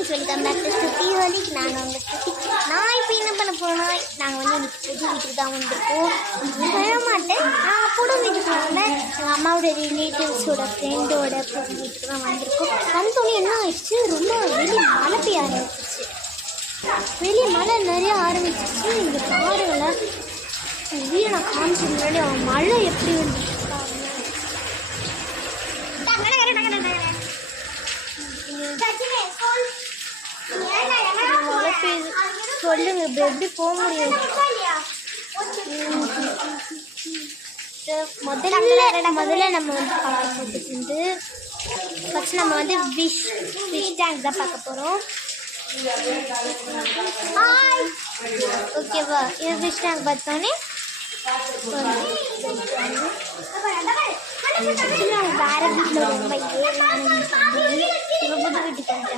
Friends welcome back to Shruti holic. நாங்கள் உங்கள் ஸ்ருதி. நான் இப்போ என்ன பண்ண போகிறோம்னா, நாங்கள் வந்து இன்னைக்கு புது வீட்டுக்கு தான் வந்திருக்கோம். வர மாட்டேன், நான் அப்போட வீட்டுக்கு வரல, எங்கள் அம்மாவோட ரிலேட்டிவ்ஸோட ஃப்ரெண்டோட புது வீட்டுக்கு தான் வந்திருக்கோம். வந்தோடனே என்ன ஆயிடுச்சு, ரொம்ப வெளியே மழை பெய்ய ஆரம்பிச்சிச்சு. வெளியே மழை நிறைய ஆரம்பிச்சிச்சு. இங்கே பாருங்களேன், வீடை நான் காமிச்சது முன்னாடி அவன் மழை எப்படி வந்துருக்காங்க. சொல்லுங்க, இப்போ எப்படி போக முடியும்? முதல்ல நம்ம வந்து கார் போட்டுட்டு ஃபர்ஸ்ட் நம்ம வந்து ஃபிஷ் டேங்க் தான் பார்க்க போகிறோம். ஓகேவா? இது ஃபிஷ் டேங்க் பார்த்தோன்னே வேற வீட்டில் ரொம்ப புது வீட்டுக்கு வந்துட்டாங்க.